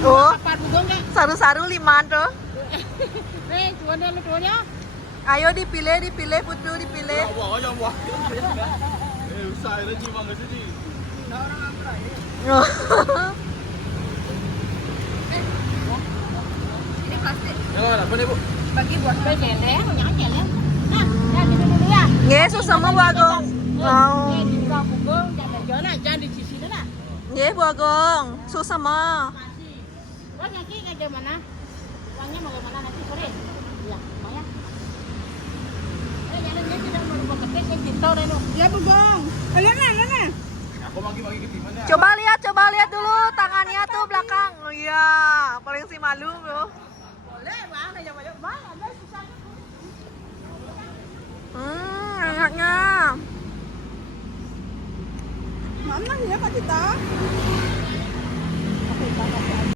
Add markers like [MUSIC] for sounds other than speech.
Ka. Saru-saru lima tuh. [LAUGHS] Ayo dipilih, dipilih putu dipilih. Wah, kau wah. Eh, usah ada cuma nggak sih. Ini plastik. Ya, apa nih bu? Bagi buat celeng, celeng. Nah, ya dulu ya. Yesus sama bagong. Mau. Ye bagong. Susama. Masih. Wah, ke mana? Uangnya mau ke mana nanti sore? Iya, mau ya. Eh, mau cinta. Ya, timnya. Coba lihat, coba lihat dulu tangannya tuh belakang. Oh iya, paling si malu bro. Boleh, bang. Banyak bang. 만나기 해봤겠다.